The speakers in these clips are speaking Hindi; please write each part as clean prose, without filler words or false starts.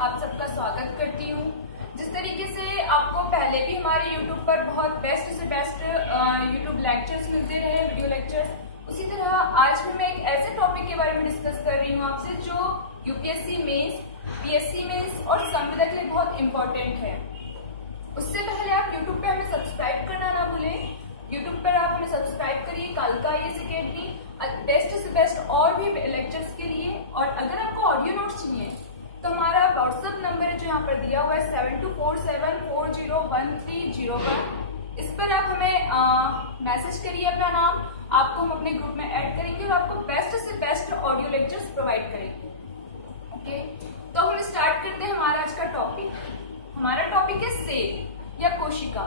आप सबका स्वागत करती हूँ। जिस तरीके से आपको पहले भी हमारे YouTube पर बहुत बेस्ट से बेस्ट YouTube लेक्चर्स मिलते रहे, वीडियो लेक्चर्स, उसी तरह आज भी मैं एक ऐसे टॉपिक के बारे में डिस्कस कर रही हूँ आपसे जो यूपीएससी मेंस, पीएससी मेंस और संविदा के लिए बहुत इंपॉर्टेंट है। उससे पहले आप YouTube पे हमें सब्सक्राइब करना ना भूलें। YouTube पर आप हमें सब्सक्राइब करिए कालका IAS अकेडमी, बेस्ट से बेस्ट और भी लेक्चर्स के लिए। और अगर आपको ऑडियो नोट्स चाहिए तो हमारा व्हाट्सएप नंबर है जो यहाँ पर दिया हुआ है 7247401301। इस पर आप हमें मैसेज करिए अपना नाम, आपको हम अपने ग्रुप में ऐड करेंगे और आपको बेस्ट से बेस्ट ऑडियो लेक्चर्स प्रोवाइड करेंगे। ओके, तो हम स्टार्ट करते हैं हमारा आज का टॉपिक। हमारा टॉपिक है सेल या कोशिका।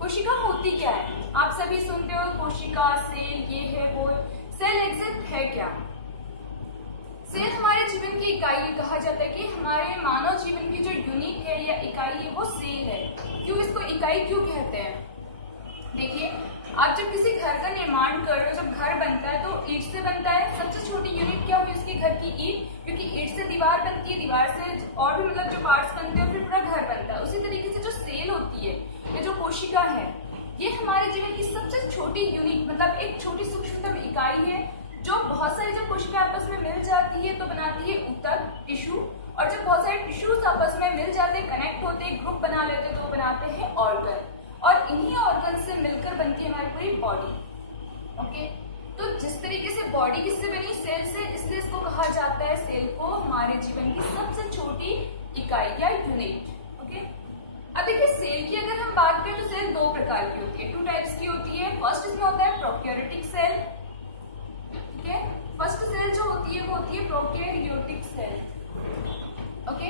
कोशिका होती क्या है? आप सभी सुनते हो कोशिका, सेल, ये है वो। सेल एग्जैक्ट है क्या? सेल हमारे जीवन की इकाई कहा जाता है कि हमारे मानव जीवन की जो यूनिट है या इकाई है वो सेल है। क्यों इसको इकाई क्यों कहते हैं? देखिए, आप जब किसी घर का निर्माण कर रहे हो, जब घर बनता है तो ईंट से बनता है। सबसे छोटी यूनिट क्या हुई उसके घर की? ईंट, क्योंकि ईंट से दीवार बनती है, दीवार से और भी मतलब जो पार्ट्स बनते हैं, फिर पूरा घर बनता है। उसी तरीके से जो सेल होती है, ये जो कोशिका है, ये हमारे जीवन की सबसे छोटी यूनिट, मतलब एक छोटी सूक्ष्मतम इकाई है जो बहुत सारी जब कोशिका आपस में मिल जाती है तो बनाती है ऊतक, टिश्यू। और जब बहुत सारे टिश्यूज आपस में मिल जाते हैं, कनेक्ट होते हैं, ग्रुप बना लेते हैं, तो वो बनाते हैं ऑर्गन। और इन्हीं ऑर्गन से मिलकर बनती है हमारी पूरी बॉडी। ओके, तो जिस तरीके से बॉडी किससे बनी? सेल से, इसलिए इसको कहा जाता है सेल को हमारे जीवन की सबसे छोटी इकाई या यूनिट। ओके, अब देखिए सेल की अगर हम बात करें तो सेल दो प्रकार की होती है, 2 टाइप्स की होती है। फर्स्ट इसमें होता है प्रोकैरियोटिक सेल। ठीक है, फर्स्ट सेल जो होती है वो होती है प्रोकैरियोटिक सेल। ओके,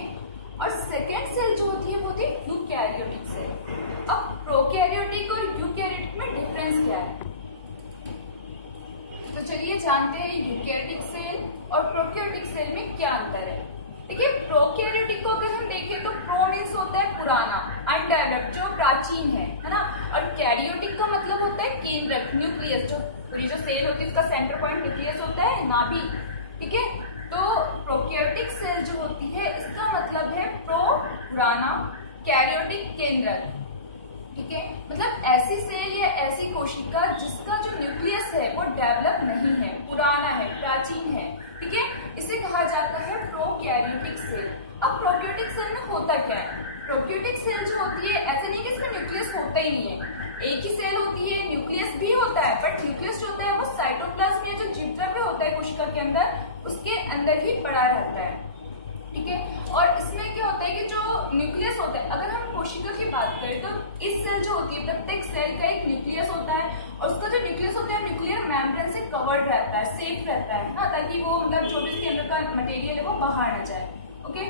और सेकेंड सेल जो होती है वो होती है यूकैरियोटिक सेल। अब प्रोकैरियोटिक और यूकैरियोटिक में डिफरेंस क्या है? तो चलिए जानते हैं यूकैरियोटिक सेल और प्रोकैरियोटिक सेल में क्या अंतर है। देखिए, प्रोकैरियोटिक को अगर हम देखें तो प्रो मीन्स होता है पुराना, अनडेवलप्ड, जो प्राचीन है ना। और कैरियोटिक का मतलब होता है केंद्रक, न्यूक्लियस। जो पूरी जो सेल होती है उसका सेंटर पॉइंट न्यूक्लियस होता है, नाभिक। ठीक है, तो प्रोकैरियोटिक सेल जो होती है इसका मतलब है प्रो पुराना, कैरियोटिक केंद्रक। ठीक है, मतलब ऐसी सेल या ऐसी कोशिका जिसका जो न्यूक्लियस है वो डेवलप नहीं है, पुराना है, प्राचीन है। ठीक है, इसे कहा जाता है प्रोकैरियोटिक सेल। अब प्रोकैरियोटिक सेल में होता क्या है? प्रोकैरियोटिक सेल जो होती है, ऐसे नहीं कि इसमें न्यूक्लियस होता ही नहीं है, एक ही सेल होती है, न्यूक्लियस भी होता है, बट न्यूक्लियस जो होता है वो साइटोप्लाज्म में जो जीवद्रव्य होता है कोशिका के अंदर, उसके अंदर ही पड़ा रहता है। ठीक है, और इसमें क्या होता है कि जो न्यूक्लियस होता है, अगर हम कोशिका की बात करें तो इस सेल जो होती है, प्रत्येक सेल का एक न्यूक्लियस होता है और उसका जो न्यूक्लियस होता है न्यूक्लियर मेम्ब्रेन से कवर्ड रहता है, सेफ रहता है ना, ताकि वो मतलब जो भी इसके अंदर का मटेरियल है वो बाहर न जाए। ओके,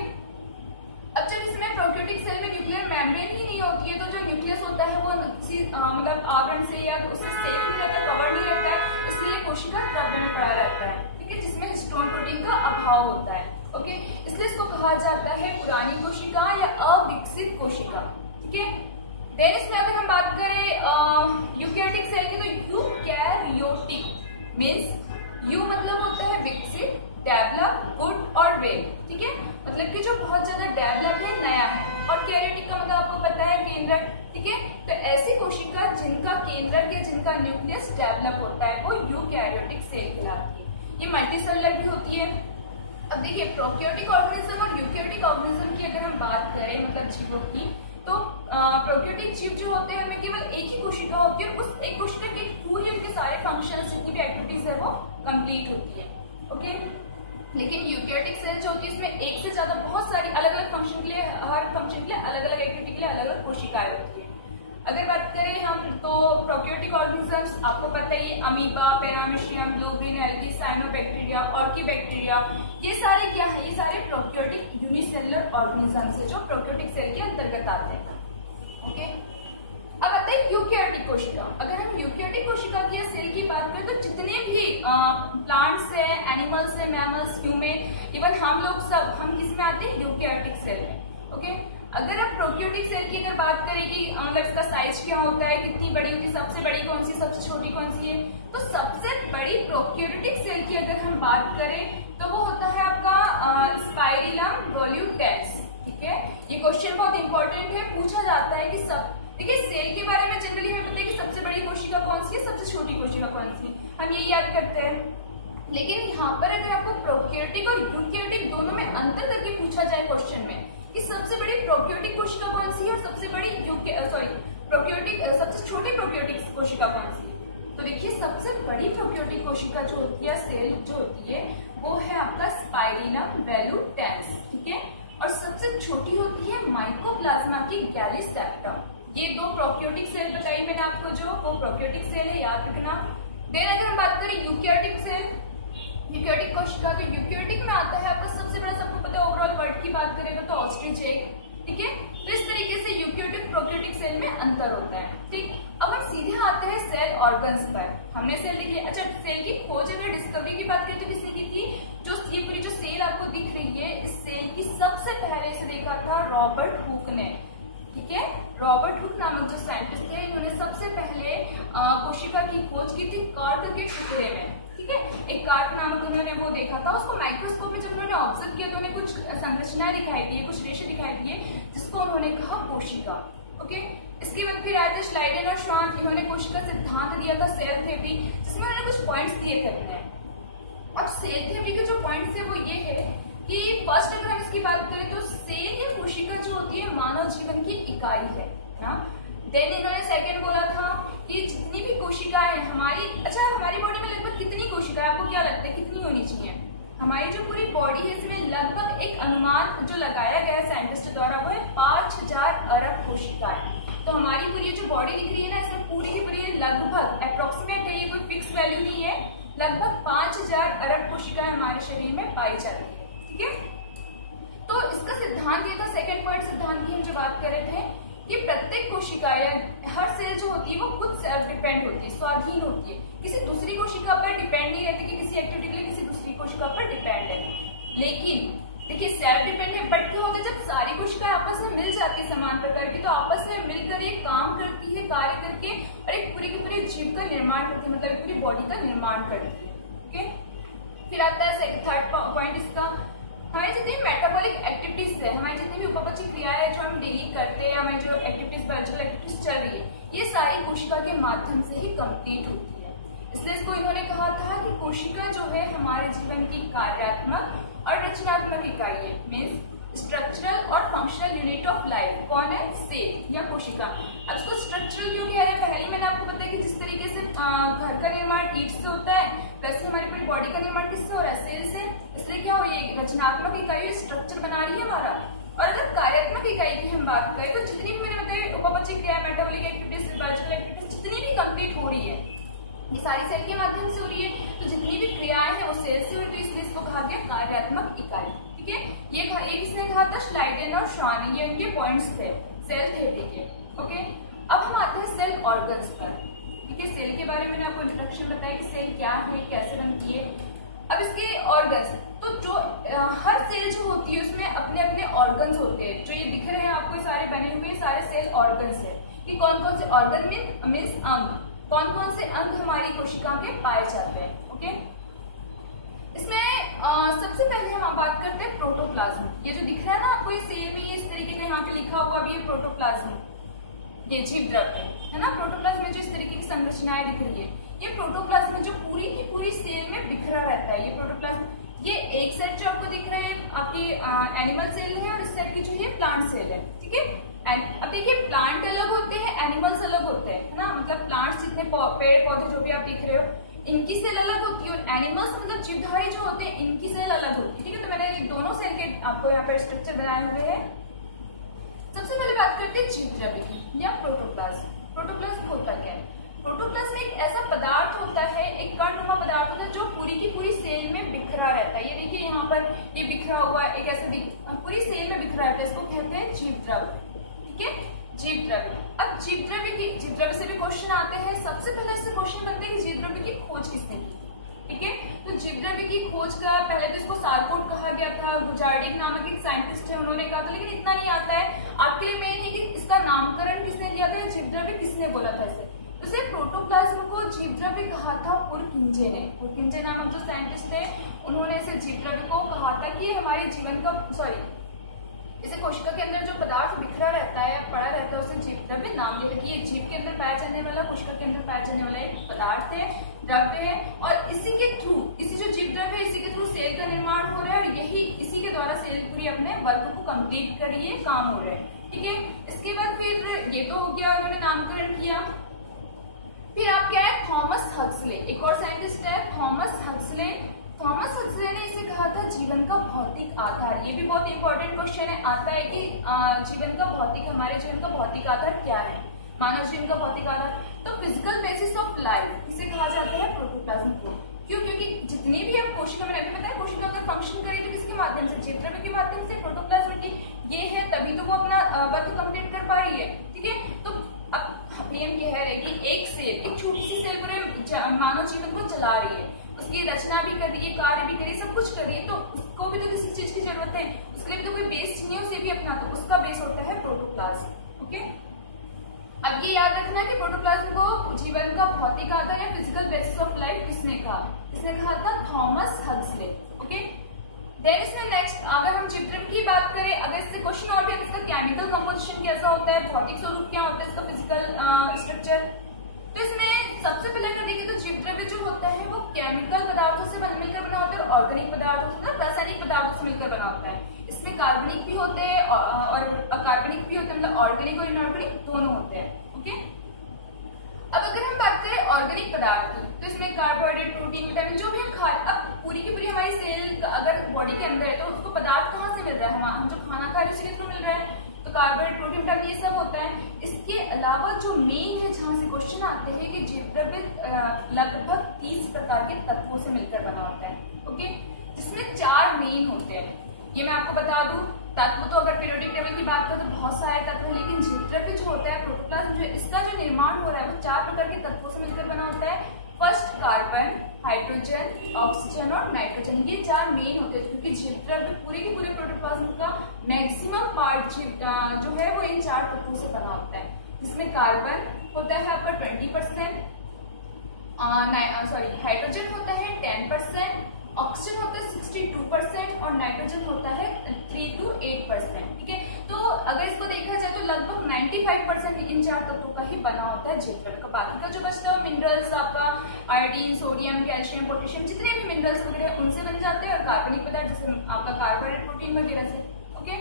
अब जब इसमें प्रोकैरियोटिक सेल में न्यूक्लियर मेम्ब्रेन ही नहीं होती है तो जो न्यूक्लियस होता है वो किसी मतलब आवरण से या उससे सेफ नहीं रहता, कवर्ड नहीं रहता है, इसलिए कोशिका द्रव्य में पड़ा रहता है। ठीक है, जिसमें हिस्टोन प्रोटीन का अभाव होता है। ओके, इसलिए इसको कहा जाता है पुरानी कोशिका या अविकसित कोशिका। ठीक है, देन इसमें अगर हम बात करें यूकैरियोटिक सेल की तो यूकैरियोटिक मीन्स यू मतलब होता है विकसित, डेवलप, गुड और वेल। ठीक है, मतलब कि जो बहुत ज्यादा डेवलप है, नया है। और कैरियोटिक का मतलब आपको पता है केंद्रक। ठीक है, तो ऐसी कोशिका जिनका केंद्रक या जिनका न्यूक्लियस डेवलप होता है वो यूकैरियोटिक सेल कहलाती है। ये मल्टीसेलुलर भी होती है। अब देखिए, प्रोकैरियोटिक ऑर्गेनिज्म और यूकैरियोटिक ऑर्गेनिज्म की अगर हम बात करें मतलब जीवों की, तो प्रोकैरियोटिक जीव जो होते हैं उनमें केवल एक ही कोशिका होती है, उस एक कोशिका के थ्रू ही उनके सारे फंक्शंस, जितनी भी एक्टिविटीज है वो कंप्लीट होती है। ओके, लेकिन यूकैरियोटिक सेल जो होती है इसमें एक से ज्यादा बहुत सारी अलग अलग फंक्शन के लिए, हर फंक्शन के लिए अलग अलग एक्टिविटी के लिए अलग अलग कोशिकाएं होती है। अगर बात करें हम तो प्रोकैरियोटिक ऑर्गेनिजम्स आपको पता ही, amoeba, paramecium, blue green algae, cyanobacteria, archaebacteria, ये सारे क्या है? ये सारे प्रोकैरियोटिक यूनिसेलुलर ऑर्गेनिजम्स है जो प्रोकैरियोटिक सेल के अंतर्गत आते हैं। ओके, अब आता है यूकैरियोटिक कोशिका। अगर हम यूकैरियोटिक कोशिका की या सेल की बात करें तो जितने भी प्लांट्स है, एनिमल्स है, मैमल्स, ह्यूमन, इवन हम लोग सब, हम किस में आते हैं? यूकैरियोटिक सेल में। ओके, अगर आप प्रोकैरियोटिक सेल की अगर बात करें कि मतलब इसका साइज क्या होता है, कितनी बड़ी होती है, सबसे बड़ी कौन सी, सबसे छोटी कौन सी है, तो सबसे बड़ी प्रोकैरियोटिक सेल की अगर हम बात करें तो वो होता है आपका स्पाइरिलम वोल्यूटेन्स। ठीक है, क्वेश्चन बहुत इंपॉर्टेंट है, पूछा जाता है कि सब देखिए सेल के बारे में जनरली हमें पता है कि सबसे बड़ी कोशिका कौन सी है, सबसे छोटी कोशिका कौन सी है, हम ये याद करते हैं। लेकिन यहाँ पर अगर आपको प्रोकैरियोटिक और यूकैरियोटिक दोनों में अंतर करके पूछा जाए क्वेश्चन में कि सबसे बड़ी प्रोकैरियोटिक कोशिका कौन सी है और सबसे बड़ी सबसे छोटी प्रोकैरियोटिक कोशिका कौन सी है, तो देखिए सबसे बड़ी प्रोकैरियोटिक कोशिका जो होती है, सेल जो होती है, वो है आपका स्पाइरिलम वेलुटेंस, ठीक है। और सबसे छोटी होती है माइकोप्लाज्मा की गैलीसेप्टम। ये दो प्रोकैरियोटिक सेल बताई मैंने आपको, जो वो प्रोकैरियोटिक सेल है, याद रखना। देन अगर हम बात करें यूकैरियोटिक सेल, यूकैरियोटिक कोशिका, तो यूकैरियोटिक में आता है आपका सबसे बड़ा, सबको पता है ओवरऑल वर्ड की बात करेंगे तो ऑस्ट्रिच एग, ठीक है। तो इस तरीके से यूकैरियोटिक प्रोकैरियोटिक सेल में अंतर होता है, ठीक। अब हम सीधे आते हैं सेल ऑर्गन्स पर। हमने सेल लिख लिया। अच्छा, सेल की खोज अगर डिस्कवरी की बात करें तो किसने की थी? जो ये पूरी जो सेल आपको दिख रही है, इस सेल की सबसे पहले इसे देखा था रॉबर्ट हुक ने, ठीक है। रॉबर्ट हुक नामक जो साइंटिस्ट थे, इन्होंने सबसे पहले कोशिका की खोज की थी कार्क के टुकड़े में, ठीक है। एक कार्क नामक उन्होंने वो देखा था, उसको माइक्रोस्कोप में जब उन्होंने ऑब्जर्व किया तो उन्हें कुछ संरचनाएं दिखाई दी, कुछ रेशे दिखाई दिए, जिसको उन्होंने कहा कोशिका, ओके। इसके बाद फिर आए थे श्लाइडेन और श्वान, इन्होंने कोशिका सिद्धांत दिया था, सेल थ्योरी, जिसमें उन्होंने कुछ पॉइंट्स दिए थे अपने। अब सेल थ्योरी के जो पॉइंट्स है वो ये है कि फर्स्ट अगर हम इसकी बात करें तो सेल या कोशिका जो होती है मानव जीवन की इकाई है ना। देन इन्होंने सेकंड बोला था कि जितनी भी कोशिकाएं हमारी, अच्छा हमारी बॉडी में लगभग कितनी कोशिकाएं, आपको क्या लगता है कितनी होनी चाहिए? हमारी जो पूरी बॉडी है इसमें लगभग एक अनुमान जो लगाया गया है साइंटिस्ट द्वारा, वो है 5000 अरब कोशिकाएं। तो हमारी पूरी जो बॉडी दिख रही है ना, इसमें पूरी की पूरी लगभग अप्रोक्सीमेट है, ये कोई फिक्स वैल्यू नहीं है, लगभग 5000 अरब कोशिकाएं हमारे शरीर में पाई जाती है, ठीक है। तो इसका सिद्धांत ये था, सेकंड पॉइंट सिद्धांत की हम जो बात कर रहे थे कि प्रत्येक कोशिका या हर सेल जो होती है वो खुद सेल्फ डिपेंड होती है, स्वाधीन होती है, किसी दूसरी कोशिका पर डिपेंड नहीं रहती कि किसी एक्टिविटी के लिए किसी दूसरी कोशिका पर डिपेंड है। लेकिन देखिए सेल्फ डिपेंड है, बट क्या होता है जब सारी कोशिकाएं आपस में मिल जाती है समान प्रकार की, तो आपस में मिलकर ये काम करती है, कार्य करके और एक पूरी की पूरी जीव का निर्माण करती है, मतलब पूरी बॉडी का निर्माण करती है, ओके। फिर आता है थर्ड पॉइंट इसका, हमारी जितनी मेटाबॉलिक एक्टिविटीज है, हमारी जितनी भी उपपची क्रियाएं है जो हम डेली करते हैं, हमारी जो एक्टिविटीज बायोलॉजिकल एक्टिविटीज चल रही है, ये सारी कोशिका के माध्यम से ही कंप्लीट होती है। इसलिए इसको इन्होंने कहा था कि कोशिका जो है हमारे जीवन की कार्यात्मक और रचनात्मक इकाई है, मीन्स स्ट्रक्चरल और फंक्शनल यूनिट ऑफ लाइफ। कौन है? सेल या कोशिका। अब इसको स्ट्रक्चरल क्यों कह रहे हैं? पहले मैंने आपको बताया कि जिस तरीके से घर का निर्माण ईंट से होता है, वैसे हमारी पूरी बॉडी का निर्माण किससे हो रहा है? सेल से। इसलिए क्या हो, ये रचनात्मक इकाई स्ट्रक्चर बना रही है हमारा। और अगर कार्यात्मक इकाई की हम बात करें तो जितनी भी मैंने बताया उपपची क्रिया, मेटाबॉलिक एक्टिविटीज, बायोलॉजिकल एक्टिविटीज जितनी भी कंप्लीट हो रही है, ये सारी सेल के माध्यम से हो रही है। तो जितनी भी क्रियाएं हैं वो सेल से हो रही है, इसलिए इसको कहा गया कार्यात्मक इकाई, ठीक है। ये किसने कहा था? श्लाइडेन और श्वान, ये उनके पॉइंट्स थे सेल थ्योरी के, ओके। अब हम आते हैं सेल ऑर्गन्स पर, ठीक है। सेल के बारे में मैंने आपको इंट्रोडक्शन बताया कि सेल क्या है, कैसे बनती है। अब इसके ऑर्गन्स, तो जो हर सेल जो होती है उसमें अपने अपने ऑर्गन्स होते हैं, जो ये दिख रहे हैं आपको, ये सारे बने हुए सारे सेल ऑर्गन्स है। कि कौन कौन से ऑर्गन मीन्स अंग, कौन कौन से अंग हमारी कोशिका के पाए जाते हैं, ओके। इसमें सबसे पहले हम बात करते हैं प्रोटोप्लाज्म। ये जो दिख रहा है ना आपको, ये सेल में ये इस तरीके से यहाँ पे लिखा हुआ भी है प्रोटोप्लाज्म, ये जीव द्रव्य है ना। प्रोटोप्लाज्म में जो इस तरीके की संरचनाएं दिख रही है, ये प्रोटोप्लाज्म में जो पूरी की पूरी सेल में बिखरा रहता है, ये प्रोटोप्लाज्म। ये एक साइड जो आपको दिख रहा है आपकी एनिमल सेल है, और इस साइड की जो है प्लांट सेल है, ठीक है। अब देखिए प्लांट अलग होते हैं, एनिमल्स अलग होते हैं, है ना। मतलब प्लांट्स जितने पेड़ पौधे जो भी आप दिख रहे हो, इनकी सेल अलग होती है, और एनिमल्स मतलब जीवधारी जो होते हैं, इनकी सेल अलग होती है, ठीक है। तो मैंने दोनों सेल के आपको यहाँ पर स्ट्रक्चर बनाए हुए हैं। सबसे पहले बात करते हैं जीव द्रव्य की या प्रोटोप्लाज्म। प्रोटोप्लाज्म होता क्या है? प्रोटोप्लाज्म एक ऐसा पदार्थ होता है, एक कणनुमा पदार्थ होता है जो पूरी की पूरी सेल में बिखरा रहता है। ये देखिए यहाँ पर ये बिखरा हुआ एक ऐसे पूरी सेल में बिखरा रहता है, इसको कहते हैं जीव द्रव्य, ठीक है। जीव द्रव्य। अब जीव द्रव्य से भी क्वेश्चन आते हैं। सबसे पहले इससे क्वेश्चन बनते हैं कि जीव द्रव्य की खोज किसने की, ठीक है। तो जीव द्रव्य की खोज का पहले तो इसको सारकोट कहा गया था, गुजार्डिक नामक एक साइंटिस्ट है, उन्होंने कहा था। लेकिन इतना नहीं आता है आपके लिए मेन है कि इसका नामकरण किसने किया था, जीव द्रव्य किसने बोला था इसे। उसे प्रोटोप्लाज्म को जीव द्रव्य कहा था पुरकिंजे ने। पुरकिंजे नामक जो साइंटिस्ट थे, उन्होंने इसे जीव द्रव्य को कहा था कि हमारे जीवन का इसे कोशिका के अंदर जो पदार्थ बिखरा रहता है या पड़ा रहता है उसे जीव द्रव्य नाम दिया जाता है। ये जीव के अंदर पाया जाने वाला, कोशिका के अंदर पाया जाने वाला एक पदार्थ है, द्रव्य है, और इसी के थ्रू, इसी जो जीव द्रव्य है इसी के थ्रू सेल का निर्माण हो रहा है और यही इसी के द्वारा सेल पूरी अपने वर्क को कंप्लीट कर रही है, काम हो रहा है। ठीक है, इसके बाद फिर ये तो हो गया, उन्होंने नामकरण किया। फिर आप क्या है, थॉमस हक्सले, एक और साइंटिस्ट है थॉमस हक्सले। थॉमस हक्सले ने इसे कहा था जीवन का भौतिक आधार। ये भी बहुत इंपॉर्टेंट क्वेश्चन है, आता है कि जीवन का भौतिक, हमारे जीवन का भौतिक आधार क्या है, मानव जीवन का भौतिक आधार। तो फिजिकल बेसिस ऑफ लाइफ इसे कहा जाता है प्रोटोप्लाज्म को। क्यों? क्योंकि जितनी भी अब कोशिका, मैंने अभी बताया कोशिका अगर फंक्शन करे तो किसके माध्यम से, जीव द्रव्य के माध्यम से, प्रोटोप्लाज्म की ये है, तभी तो वो अपना वर्क कंप्लीट कर पा रही है। ठीक है, तो अब ये कह रहे हैं कि एक सेल, एक छोटी सी सेल पूरे मानव जीवन को चला रही है, उसकी रचना भी कर रही है, कार्य भी कर रही है, सब कुछ कर रही है, तो उसको भी तो किसी चीज की जरूरत है, उसके लिए भी तो कोई बेस चाहिए उसे भी अपना, तो उसका बेस होता है प्रोटोप्लाज्म। ओके, अब ये याद रखना कि प्रोटोप्लाज्म को जीवन का भौतिक आधार या फिजिकल बेसिस ऑफ लाइफ किसने कहा? इसने कहा था थॉमस हक्सले। ओके, देन इसमें नेक्स्ट अगर हम जीव द्रव्य की बात करें, अगर इससे क्वेश्चन और भी है, इसका केमिकल कंपोजिशन कैसा होता है, भौतिक स्वरूप क्या होता है, इसका फिजिकल स्ट्रक्चर, तो इसमें सबसे पहले अगर देखें तो जीव द्रव्य जो होता है वो केमिकल पदार्थों से मिलकर बना होता है और ऑर्गेनिक पदार्थों से, रासायनिक पदार्थों से मिलकर बना होता है। इसमें कार्बनिक भी होते हैं और अकार्बनिक भी होते हैं, मतलब ऑर्गेनिक और इनऑर्गेनिक दोनों होते हैं। ओके, अब अगर हम बात करें ऑर्गेनिक पदार्थ की, तो इसमें कार्बोहाइड्रेट, प्रोटीन, विटामिन जो भी हम खा, अब पूरी की पूरी हमारी सेल अगर बॉडी के अंदर है तो उसको पदार्थ कहाँ से मिल रहा है, हम जो खाना खा रहे हैं उसी के थ्रू मिल रहा है, तो कार्बोहाइड्रेट, प्रोटीन, विटामिन ये सब होता है। इसके अलावा जो मेन है, जहाँ से क्वेश्चन आते हैं कि जीव द्रव्य लगभग 30 प्रकार के तत्वों से मिलकर बना होता है। ओके, जिसमें 4 मेन होते हैं, ये मैं आपको बता दूं। तत्व तो अगर पीरियोडिक टेबल की बात करें तो बहुत सारे तत्व है, लेकिन जीव द्रव्य जो होता है, प्रोटोप्लाज्म जो है, इसका जो निर्माण हो रहा है वो 4 प्रकार के तत्वों से मिलकर बना होता है। फर्स्ट कार्बन, हाइड्रोजन, ऑक्सीजन और नाइट्रोजन, ये 4 मेन होते हैं, क्योंकि जीव द्रव्य पूरे के पूरे प्रोटोप्लाज्म का मैक्सिमम पार्ट जो है वो इन 4 तत्वों से बना होता है, जिसमें कार्बन होता है आपका 20%, हाइड्रोजन होता है 10%, ऑक्सीजन होता है 62% और नाइट्रोजन होता है 3 to 8%। ठीक है, तो अगर इसको देखा जाए तो लगभग 95% इन 4 तत्वों का ही बना होता है जीव द्रव्य का। बाकी का जो बचता है मिनरल्स, आपका आयोडीन, सोडियम, कैल्शियम, पोटेशियम, जितने भी मिनरल्स वगैरह उनसे बन जाते हैं, और कार्बनिक पदार्थ जैसे आपका कार्बोहाइड्रेट, प्रोटीन वगैरह से। ओके,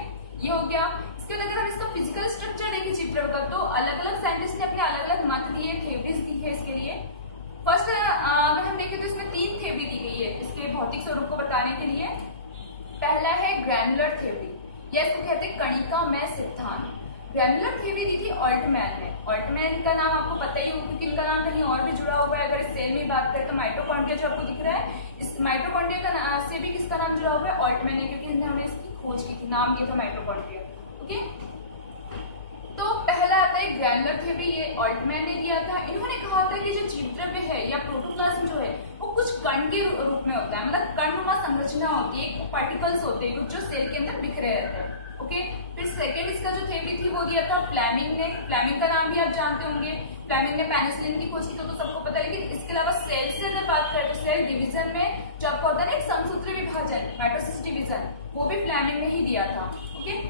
ये हो गया। इसके बाद अगर हम इसका फिजिकल स्ट्रक्चर देखें जीव द्रव्य का, तो अलग अलग साइंटिस्ट ने अपने अलग अलग मत दिए, थ्योरीज दी है इसके लिए। फर्स्ट अगर हम देखें तो इसमें 3 थ्योरी दी गई है इसके भौतिक स्वरूप को बताने के लिए। पहला है ग्रैनुलर थ्योरी, या इसको कहते हैं कणिकामय सिद्धांत। ग्रैनुलर थ्योरी दी थी ऑल्टमैन ने। ऑल्टमैन का नाम आपको पता ही होगा क्योंकि इनका नाम कहीं और भी जुड़ा हुआ है। अगर इस सेल में बात करें तो माइटोकॉन्ड्रिया जो आपको दिख रहा है, इस माइटोकॉन्ड्रिया का से भी किसका नाम जुड़ा हुआ है, ऑल्टमैन ने, क्योंकि इन्होंने इसकी खोज की थी, नाम दिया था माइटोकॉन्ड्रिया। ओके, तो पहला आता है ग्रैनुलर थ्योरी, ये ऑल्टमैन ने दिया था। इन्होंने कहा था कि जो जीव द्रव्य है या प्रोटोप्लाज्म जो है वो कुछ कण के रूप में होता है, मतलब कणनुमा संरचना होती है, पार्टिकल्स होते हैं कुछ जो सेल के अंदर बिखरे रहते हैं। ओके, फिर सेकंड इसका जो थ्योरी थी वो दिया था फ्लेमिंग ने। फ्लेमिंग का नाम भी आप जानते होंगे, फ्लेमिंग ने पेनिसिलिन की खोज की तो सबको पता है। लेकिन इसके अलावा सेल से अगर बात करें तो सेल डिवीजन में जो आपको होता है ना एक समसूत्री विभाजन, माइटोसिस डिवीजन, वो भी फ्लेमिंग ने ही दिया था। ओके,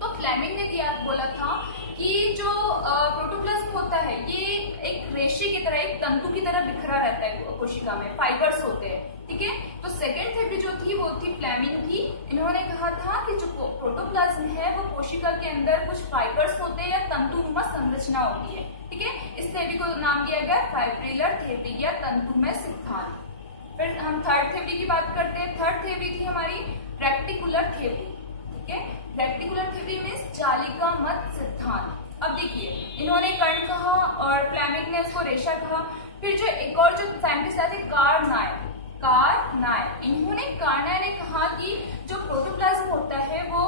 तो फ्लेमिंग ने दिया, बोला था कि जो प्रोटोप्लाज्म होता है ये एक रेशे की तरह, एक तंतु की तरह बिखरा रहता है कोशिका में, फाइबर्स होते हैं। ठीक है, तो सेकेंड थ्योरी जो थी वो थी फ्लेमिंग की। इन्होंने कहा था कि जो प्रोटोप्लाज्म है वो कोशिका के अंदर कुछ फाइबर्स होते हैं या तंतुनुमा संरचना होती है। ठीक है, इस थ्योरी को नाम दिया गया फाइब्रिलर थ्योरी या तंतुमय सिद्धांत। फिर हम थर्ड थ्योरी की बात करते हैं। थर्ड थ्योरी थी हमारी रेक्टिकुलर थ्योरी। ठीक है, रेक्टिकुलर थ्योरी मीन्स जालिका मत सिद्धांत। अब देखिए, इन्होंने कण कहा और फ्लेमिंग ने इसको रेशा कहा। फिर जो एक और जो साइंटिस्ट आए थे कार्नाय, इन्होंने कार्नाय ने कहा कि जो प्रोटोप्लाज्म होता है वो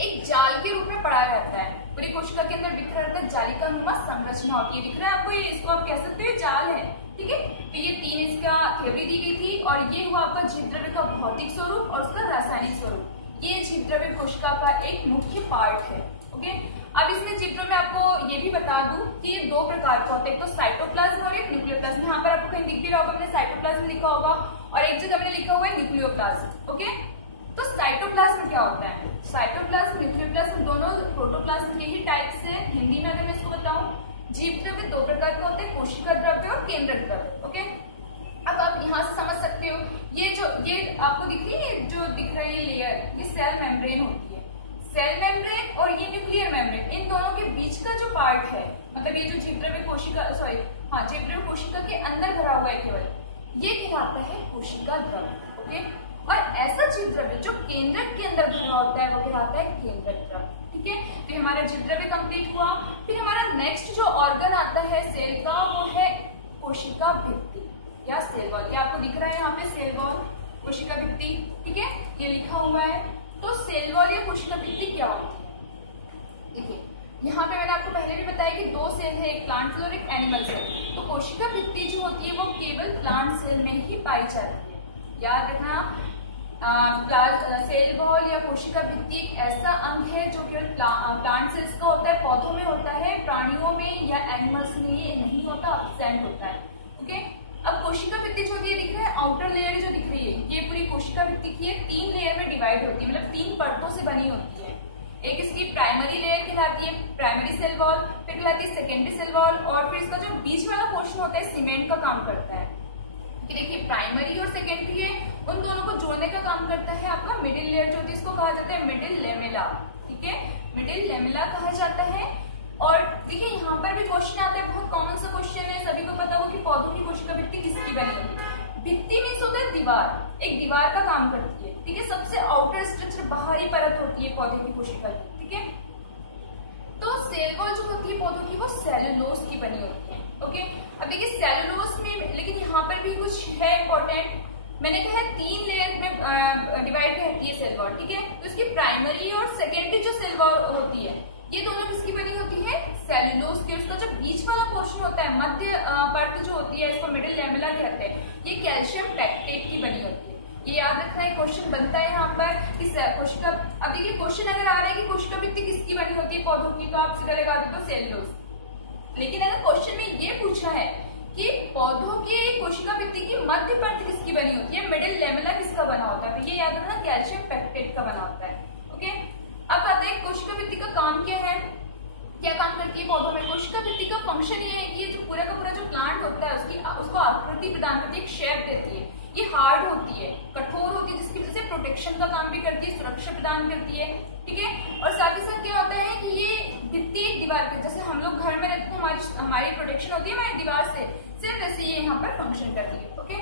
एक जाल के रूप में पड़ा रहता है, पूरी कोशिका के अंदर बिखरा रहता है, जालिका नुमा संरचना होती है। दिख रहा है आपको, ये इसको आप कह सकते हो जाल है। ठीक है, तो ये 3 इसका थ्योरी दी गई थी और ये हुआ आपका जीव द्रव्य का भौतिक स्वरूप और उसका रासायनिक स्वरूप। ये जीव द्रव्य कोशिका का एक मुख्य पार्ट है। ओके, अब इसमें जीव द्रव्य में आपको ये भी बता दूं कि ये 2 प्रकार का होता है, एक तो साइटोप्लाज्म और एक न्यूक्लियोप्लाज्म। यहाँ पर आपको कहीं दिख भी रहा होगा, मैंने साइटोप्लाज्म लिखा होगा और एक जगह मैंने लिखा हुआ है न्यूक्लियोप्लाज्म। ओके, तो साइटोप्लाज्म क्या होता है? साइटोप्लाज्म, न्यूक्लियोप्लाज्म दोनों प्रोटोप्लाज्म के ही टाइप्स हैं। हिंदी में अगर मैं इसको बताऊं, जीव द्रव्य दो प्रकार के होते हैं, कोशिका द्रव्य और केंद्रक द्रव्य। ओके, अब आप यहाँ से समझ सकते हो, ये आपको दिख रही है, जो दिख रही है लेयर, ये सेल मेम्ब्रेन होती है। सेल मेम्ब्रेन और ये न्यूक्लियर मेम्ब्रेन, इन दोनों के बीच का जो पार्ट है, मतलब ये जो जीवद्रव्य कोशिका, जीवद्रव्य कोशिका के अंदर भरा हुआ है केवल, ये कहलाता है कोशिका द्रव्य। ओके, और ऐसा जीवद्रव्य जो केंद्रक के अंदर भरा होता है वो कहलाता है केंद्रक द्रव्य। ठीक है, तो हमारा जीवद्रव्य कंप्लीट हुआ। फिर हमारा नेक्स्ट जो ऑर्गन आता है सेल का, वो है कोशिका भित्ति या सेल वॉल। ये आपको दिख रहा है यहाँ पे सेल वॉल, कोशिका भित्ति। ठीक है, ये लिखा हुआ है। तो सेल वॉल या कोशिका भित्ति क्या होती है? देखिए, यहाँ पे मैंने आपको पहले भी बताया कि दो सेल है, एक प्लांट सेल और एक एनिमल सेल। तो कोशिका भित्ति जो होती है वो केवल प्लांट सेल में ही पाई जाती है। याद रखना, सेल वॉल या कोशिका भित्ति एक ऐसा अंग है जो केवल प्लांट सेल्स का होता है, पौधों में होता है, प्राणियों में या एनिमल्स में ये नहीं होता, एब्सेंट होता है। ओके, अब कोशिका भित्ति जो होती है, दिख रहा है आउटर लेयर जो दिख रही है, ये पूरी कोशिका भित्ति की है, 3 लेयर में डिवाइड होती है, मतलब 3 परतों से बनी होती है। एक इसकी प्राइमरी लेयर कहलाती है प्राइमरी सेल वॉल, फिर कहलाती है सेकेंडरी सेल वॉल, और फिर इसका जो बीच वाला पोर्शन होता है सीमेंट का काम करता है। कि देखिए, प्राइमरी और सेकेंडरी है, उन दोनों को जोड़ने का काम करता है आपका मिडिल लेयर जो होती है, इसको कहा जाता है मिडिल लेमेला। ठीक है, मिडिल लेमेला कहा जाता है। और देखिए, यहाँ पर भी क्वेश्चन आता है, बहुत कॉमन सा क्वेश्चन है, सभी को पता हो कि पौधों की कोशिका भित्ति किसकी बनी होती है। भित्ति मीन्स होता है दीवार, एक दीवार का काम करती है। ठीक है, सबसे आउटर स्ट्रक्चर, बाहरी परत होती है पौधे की कोशिका की। ठीक है, तो सेल वॉल जो होती है पौधों की, वो सेलुलोज की बनी होती है। ओके, अब देखिए सेलुलोज में, लेकिन यहाँ पर भी कुछ है इंपॉर्टेंट, मैंने कहा 3 लेयर में डिवाइड रहती है सेल वॉल। ठीक है, तो इसकी प्राइमरी और सेकेंडरी जो सेल वॉल होती है, ये दोनों किसकी बनी होती है? सेलुलोज की। उसका जो बीच वाला पोर्शन होता है, मध्य परत जो होती है, इसको मिडिल लेमेला कहते हैं, ये कैल्शियम पैक्टेट की बनी होती है। ये याद रखना है, क्वेश्चन बनता है यहाँ पर कि कोशिका, अब देखिए क्वेश्चन अगर आ रहा है कि कोशिका भित्ति किसकी बनी होती है पौधों की, तो आप सीधा लगा देते हो सेलुलोज। लेकिन अगर क्वेश्चन में ये पूछा है कि पौधों की कोशिका भित्ति की मध्य परत किसकी बनी होती है, मिडिल लेमेला किसका बना होता है, तो ये याद रखना कैल्शियम पैक्टेट का बना होता है। ओके, अब आते हैं कोशिका भित्ति का काम क्या है, क्या काम करती है पौधों में। कोशिका भित्ति का फंक्शन ये है कि ये जो पूरा का पूरा जो प्लांट होता है उसको आकृति प्रदान करती है, एक शेप देती है। ये हार्ड होती है, कठोर होती है, जिसकी वजह से प्रोटेक्शन का काम भी करती है, सुरक्षा प्रदान करती है। ठीक है, और साथ ही साथ क्या होता है कि ये भित्ति एक दीवार पे, जैसे हम लोग घर में रहते हैं, हमारी प्रोटेक्शन होती है हमारी दीवार से, सिर्फ वैसे ये यहाँ पर फंक्शन करती है। ओके,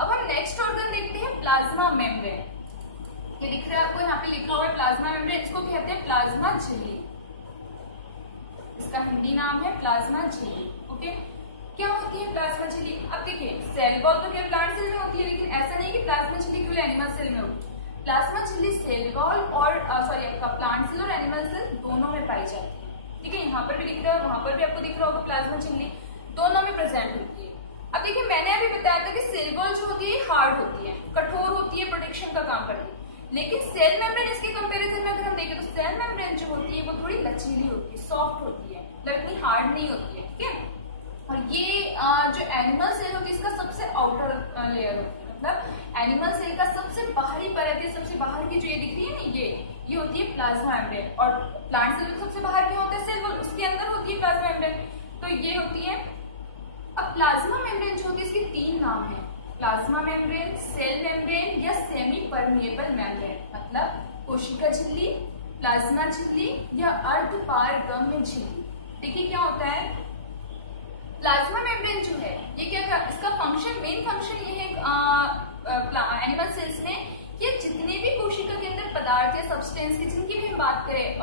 अब हम नेक्स्ट ऑर्गन देखते हैं प्लाज्मा मेम्ब्रेन। ये दिख रहा है आपको, यहाँ पे लिखा हुआ है प्लाज्मा मेम्ब्रेन, इसको कहते हैं प्लाज्मा झिल्ली, इसका हिंदी नाम है प्लाज्मा झिल्ली। ओके, क्या होती है प्लाज्मा झिल्ली? अब देखिए, सेल वॉल तो क्या प्लांट सेल में होती है, लेकिन ऐसा नहीं कि प्लाज्मा झिल्ली केवल एनिमल सेल में होती है। प्लाज्मा झिल्ली सेल वॉल और प्लांट सेल और एनिमल सेल दोनों में पाई जाती है। ठीक है, यहाँ पर भी दिख रहा है, वहां पर भी आपको दिख रहा होगा, प्लाज्मा झिल्ली दोनों में प्रेजेंट होती है। अब देखिए, मैंने अभी बताया था कि सेल वॉल जो होती है हार्ड होती है, कठोर होती है, प्रोटेक्शन का काम करती है। लेकिन सेल मेम्ब्रेन इसके कंपैरिजन में अगर हम देखें तो सेल मेम्ब्रेन जो होती है वो थोड़ी लचीली होती है, सॉफ्ट होती है, मतलब इतनी हार्ड नहीं होती है। ठीक है, और ये जो एनिमल सेल होती है इसका सबसे आउटर लेयर होती है, मतलब एनिमल सेल का सबसे बाहरी परत है, सबसे बाहर की जो ये दिख रही है ना, ये होती है प्लाज्मा मेम्ब्रेन। और प्लांट सेल का सबसे बाहर क्या होता है? सेल वॉल, उसके अंदर होती है प्लाज्मा मेम्ब्रेन, तो ये होती है। अब प्लाज्मा मेम्ब्रेन जो होती है इसके 3 नाम है, प्लाज्मा मेम्ब्रेन, सेल मेम्ब्रेन या सेमी परमिएबल मेम्ब्रेन, मतलब कोशिका झिल्ली, प्लाज्मा झिल्ली या अर्धपारगम्य झिल्ली। देखिए क्या होता है, प्लाज्मा मेम्ब्रेन जो है ये क्या, इसका फंक्शन, मेन फंक्शन ये है एनिमल सेल्स में कि जितने भी कोशिका के अंदर पदार्थ या सब्सटेंस की, जिनकी भी हम बात करें,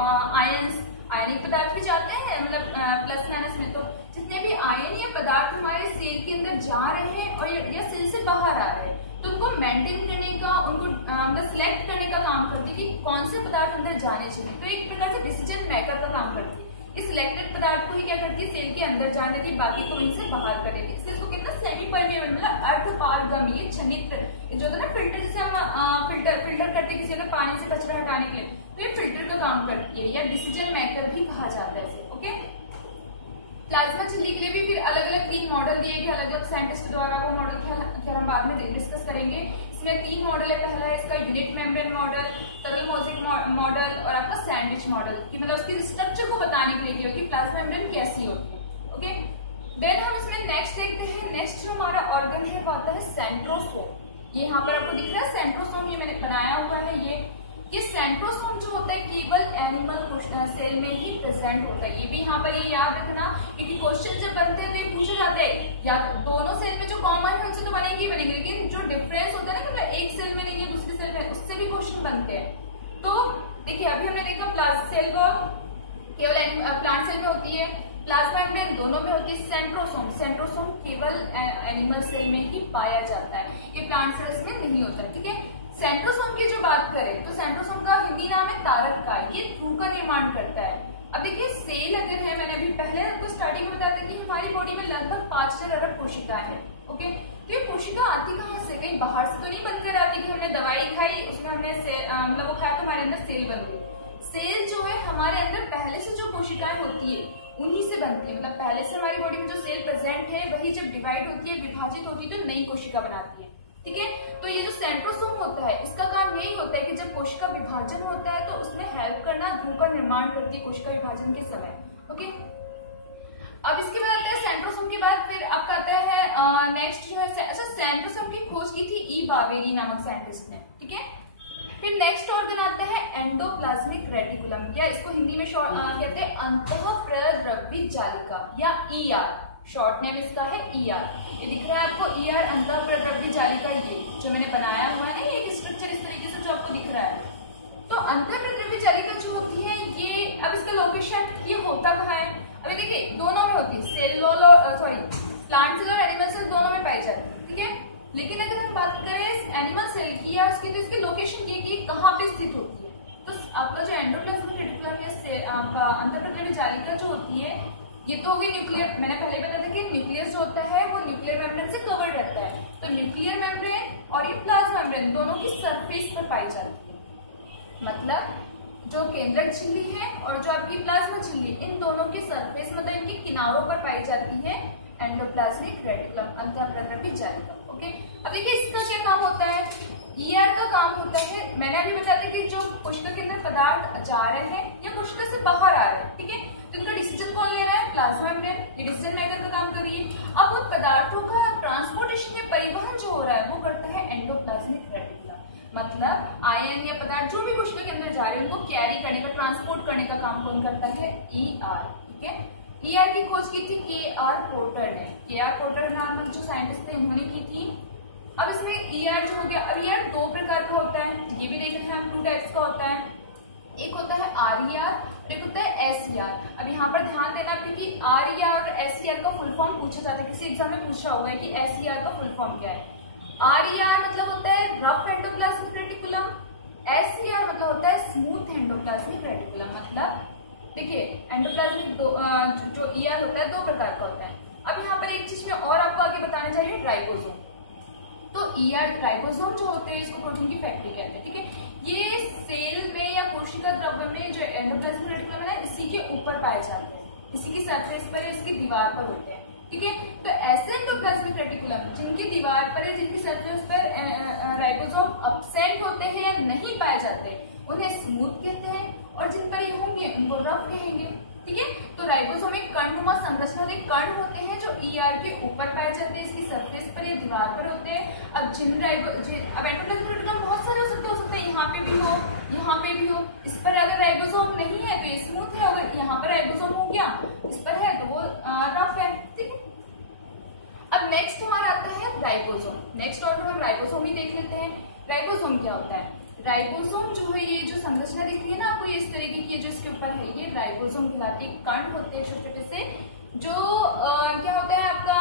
आयनिक पदार्थ भी जाते हैं, मतलब प्लस माइनस में, तो जितने भी आयन या पदार्थ हमारे सेल के अंदर जा रहे हैं और या सेल से बाहर आ रहे हैं, तो उनको मेंटेन करने का, उनको मतलब सिलेक्ट करने का काम करती है कि कौन से पदार्थ अंदर जाने चाहिए। तो एक प्रकार से डिसीजन मेकर का काम करती है। इस सिलेक्टेड पदार्थ को ही क्या करती है, सेल के अंदर जाने देती है, बाकी को वहीं से बाहर कर देती है। इसलिए इसको कहते हैं सेमी परमिएबल, मतलब अर्धपारगम्य, छनित्र, जो होता है ना फिल्टर, जैसे हम फिल्टर करते हैं किसी अगर पानी से कचरा हटाने के लिए, तो ये फिल्टर का काम करती है, या डिसीजन मेकर भी कहा जाता है इसे। ओके, प्लाज्मा झिल्ली के लिए भी फिर अलग अलग 3 मॉडल दिए गए अलग अलग साइंटिस्ट द्वारा, वो मॉडल क्या हम बाद में डिस्कस करेंगे। इसमें 3 मॉडल है। पहला है इसका यूनिट मेम्ब्रेन मॉडल, तरल मोज़ेक मॉडल और आपका सैंडविच मॉडल, कि मतलब उसकी स्ट्रक्चर को बताने के लिए कि प्लाज्मा मेम्ब्रेन कैसी होती है। ओके, देन हम इसमें नेक्स्ट देखते हैं। नेक्स्ट जो हमारा ऑर्गन है वो आता है सेंट्रोसोम। ये यहाँ पर आपको दिख रहा है सेंट्रोसोम, ये मैंने बनाया हुआ है। ये सेंट्रोसोम जो होता है केवल एनिमल सेल में ही प्रेजेंट होता है। ये भी यहाँ पर ये याद रखना, क्योंकि क्वेश्चन जब बनते हैं तो ये पूछे जाते हैं या दोनों सेल में जो कॉमन है उनसे तो बनेगी ही बनेगी, लेकिन जो डिफरेंस होता है ना, मतलब एक सेल में नहीं है दूसरे सेल में, उससे भी क्वेश्चन बनते हैं। तो देखिए अभी हमने देखा प्लाज्मा सेल को केवल प्लांट सेल में होती है, प्लाज्मा मेम्ब्रेन दोनों में होती है। सेंट्रोसोम केवल एनिमल सेल में ही पाया जाता है, ये प्लांट सेल्स में नहीं होता है। ठीक है, सेंट्रोसोम की जो बात करें तो सेंट्रोसोम का हिंदी नाम है तारक का, ये ध्रुव का निर्माण करता है। अब देखिए सेल अगर है, मैंने अभी पहले आपको स्टार्टिंग में बताया था कि हमारी बॉडी में लगभग 5000 अरब कोशिकाएं हैं। ओके, तो ये कोशिका आती कहाँ से? कहीं बाहर से तो नहीं बनकर आती कि हमने दवाई खाई उसमें हमने मतलब वो खाया तो हमारे अंदर सेल बन गई। सेल जो है हमारे अंदर पहले से जो कोशिकाएं होती है उन्हीं से बनती है, मतलब पहले से हमारी बॉडी में जो सेल प्रेजेंट है वही जब डिवाइड होती है, विभाजित होती है, तो नई कोशिका बनाती है। ठीक है, तो ये जो सेंट्रोसोम होता है इसका काम यही होता है कि जब कोशिका विभाजन होता है तो उसमें हेल्प करना, ध्रुव का निर्माण करती है कोशिका विभाजन के समय। ओके, अब इसके बाद आता है सेंट्रोसोम के बाद फिर आपका आता है नेक्स्ट जो है, अच्छा सेंट्रोसोम की खोज की थी ई बावेरी नामक साइंटिस्ट ने। ठीक है, फिर नेक्स्ट ऑर्गन आता है एंडोप्लाज्मिक रेटिकुलम, या इसको हिंदी में कहते हैं अंतःप्रद्रव्य जालिका या ER, शॉर्ट नेम इसका है ER। ये दिख रहा है आपको ER अंतःप्रद्रव्य जालिका, ये जो मैंने बनाया हुआ है ना, एक स्ट्रक्चर इस तरीके से जो आपको दिख रहा है। तो अंतःप्रद्रव्य जालिका जो होती है ये, अब इसका लोकेशन ये होता कहाँ है? अभी देखिए दोनों में होती है, प्लांट सेल और एनिमल सेल दोनों में पाई जाती है। ठीक है, लेकिन अगर हम बात करें एनिमल सेल की या उसकी, तो इसकी लोकेशन ये कि कहाँ पे स्थित होती है। तो आपका जो एंडोप्लाज्मिक रेटिकुलम या आपका अंतःप्रद्रव्य जालिका जो होती है, ये तो होगी न्यूक्लियर, मैंने पहले बताया था कि न्यूक्लियस जो होता है वो न्यूक्लियर मेम्ब्रेन से कवर्ड रहता है। तो न्यूक्लियर मेम्ब्रेन और ये प्लाज्मा मेम्ब्रेन दोनों की सरफेस पर पाई जाती है, मतलब जो केंद्रक झिल्ली है और जो आपकी प्लाज्मा झिल्ली, इन दोनों की सरफेस मतलब इनके किनारों पर पाई जाती है एंडोप्लाज्मिक रेटिकुलम, अंतःप्रद्रव्य जालिका। ओके, अब देखिए इसका क्या काम होता है? ER का काम होता है, मैंने अभी बताया था कि जो कोशिका के अंदर पदार्थ जा रहे हैं या कोशिका से बाहर आ रहे हैं, ठीक है, तो इनका डिसीजन कौन ले रहा है? प्लाज्मा मेम्ब्रेन, ये डिसीजन मेकर का काम कर रही है। अब उन पदार्थों का ट्रांसपोर्टेशन या परिवहन जो हो रहा है वो करता है एंडोप्लाज्मिक रेटिकुलम, मतलब आयन या पदार्थ जो भी कोशिका के अंदर जा रहे हैं उनको कैरी करने का, ट्रांसपोर्ट करने का काम कौन करता है? ER। ठीक है, ER की खोज की थी KR पोर्टर ने, KR पोर्टर नामक जो साइंटिस्ट थे उन्होंने की थी। अब इसमें ER जो हो गया, अब ER दो प्रकार का होता है, ये भी देख रहे हैं हम, 2 टाइप्स का होता है। एक होता है RER और एक होता है SER। अब यहाँ पर ध्यान देना क्योंकि RER और SER का फुल फॉर्म पूछा जाता है, किसी एग्जाम में पूछा हुआ है कि SER का फुल फॉर्म क्या है। RER मतलब होता है रफ एंडोप्लाज्मिक रेटिकुलम, SER मतलब होता है स्मूथ एंडोप्लाज्मिक रेटिकुलम। मतलब देखिए एंडोप्लाज्मिक जो ER होता है 2 प्रकार का होता है। अब यहाँ पर एक चीज में और आपको आगे बताना चाहिए, राइबोसोम। तो ER राइबोसोम जो होते हैं इसको प्रोटीन की फैक्ट्री कहते हैं। ठीक है, ये सेल में या कोशिका द्रव्य में जो एंडोप्लाज्मिक रेटिकुलम है ना, इसी के ऊपर पाए जाते हैं, इसी की सरफेस पर या इसकी दीवार पर होते हैं। ठीक है, तो ऐसे एंडोप्लाज्मिक रेटिकुलम जिनकी दीवार पर या जिनकी सरफेस पर राइबोसोम अब्सेंट होते हैं या नहीं पाए जाते उन्हें स्मूथ कहते हैं, और जिन पर ये होंगे उनको रफ कहेंगे। ठीक है, तो राइबोसोम एक कर्णनुमा संरचना वाले कण होते हैं जो ER के ऊपर पाए जाते हैं, इसकी सरफेस पर या दीवार पर होते हैं। अब अब एंडोप्लाज्मिक रेटिकुलम बहुत सारे हो सकते हैं, यहाँ पे भी हो, यहाँ पे भी हो। इस पर अगर राइबोसोम नहीं है तो ये स्मूथ है, अगर यहाँ पर राइबोसोम हो गया इस पर है तो वो रफ है। ठीक है, अब नेक्स्ट हमारा आता है राइबोसोम। नेक्स्ट ऑर्डर हम राइबोसोम ही देख लेते हैं। राइबोसोम क्या होता है? राइबोसोम जो है, ये जो संरचना दिख रही है ना आपको, ये इस तरीके की जो इसके ऊपर है, ये राइबोसोम कहलाते हैं। कण होते हैं छोटे छोटे से, जो क्या होता है आपका,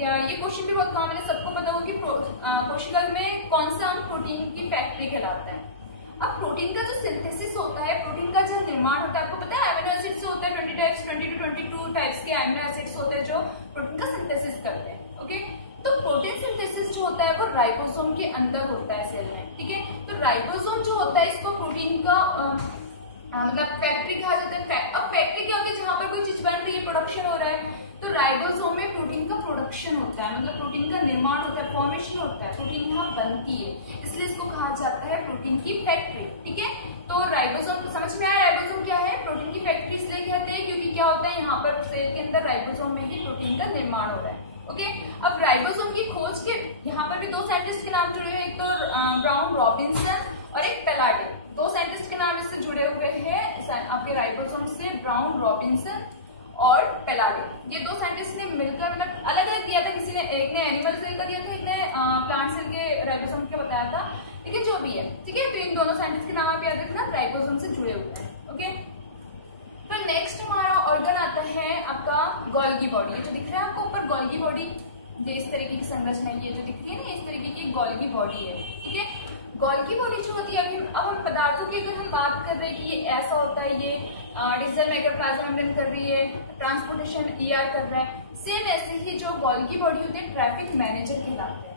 ये क्वेश्चन भी बहुत कॉमन है, सबको पता होगा कि कोशिका में कौन सा अंग प्रोटीन की फैक्ट्री कहलाता है। अब प्रोटीन का जो सिंथेसिस होता है, प्रोटीन का जो निर्माण होता है, आपको पता है अमीनो एसिड से होता है 20 टाइप्स, 20 to 22 टाइप्स के अमीनो एसिड्स होते हैं जो प्रोटीन का सिंथेसिस करते हैं। ओके, तो प्रोटीन सिंथेसिस जो होता है वो राइबोसोम के अंदर होता है सेल में। ठीक है, तो राइबोसोम जो होता है इसको प्रोटीन का मतलब फैक्ट्री कहा जाता है। अब फैक्ट्री क्या होती है? जहां पर कोई चीज बन रही है, प्रोडक्शन हो रहा है, तो तो राइबोसोम में प्रोटीन का प्रोडक्शन होता है, मतलब प्रोटीन का निर्माण होता है, फॉर्मेशन होता है, प्रोटीन यहाँ बनती है, इसलिए इसको कहा जाता है प्रोटीन की फैक्ट्री। ठीक है, तो राइबोसोम समझ में आया, राइबोसोम क्या है, प्रोटीन की फैक्ट्री इसलिए कहते हैं क्योंकि क्या होता है यहाँ पर सेल के अंदर राइबोसोम में ही प्रोटीन का निर्माण हो रहा है। ओके, अब राइबोसोम की खोज के यहाँ पर भी दो साइंटिस्ट के नाम जुड़े हैं, एक तो ब्राउन रॉबिन्सन और एक पेलाडे। दो साइंटिस्ट के नाम इससे जुड़े हुए हैं आपके राइबोसोम से, ब्राउन रॉबिन्सन और पेलाडे। ये दो साइंटिस्ट ने मिलकर मतलब अलग अलग दिया था, किसी ने, एक ने एनिमल सेल का दिया था, एक ने प्लांट सेल के राइबोसोम का बताया था, लेकिन जो भी है। ठीक है, तो इन दोनों साइंटिस्ट के नाम आप याद रखना, राइबोसोम से जुड़े हुए हैं। ओके, तो नेक्स्ट हमारा ऑर्गन आता है आपका गोल्गी बॉडी। जो दिख रहा है आपको ऊपर गोल्गी बॉडी, ये इस तरीके की संरचना है, ये जो दिख रही है ना, इस तरीके की गोल्गी बॉडी है। ठीक है, गोल्गी बॉडी जो होती है, अब हम पदार्थों की अगर हम बात कर रहे हैं कि ये ऐसा होता है, ये डिजिटल माइक्रोप्लाज्मा मेम्ब्रेन कर रही है, ट्रांसपोर्टेशन ईआर कर रहा है, सेम ऐसे ही जो गोल्गी बॉडी होती है ट्रैफिक मैनेजर कहलाते हैं,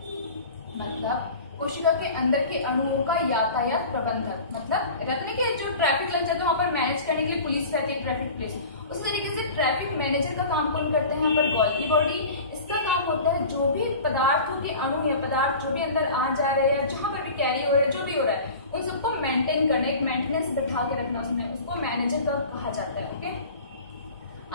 मतलब कोशिका के अंदर के अणुओं का यातायात प्रबंधक। मतलब रहते हैं कि जो ट्रैफिक लग जाता है वहां पर मैनेज करने के लिए पुलिस रहती है, ट्रैफिक पुलिस, उस तरीके से ट्रैफिक मैनेजर का काम कौन करते हैं यहाँ पर, गोल्गी बॉडी। इसका काम होता है जो भी पदार्थों के अणु या पदार्थ जो भी अंदर आ जा रहे हैं, जहां पर भी कैरी हो रहे हैं, जो भी हो रहा है, उन सबको मेंटेन करना, एक मेंटेनेंस बिठा के रखना उसमें, उसको मैनेजर का कहा जाता है। ओके,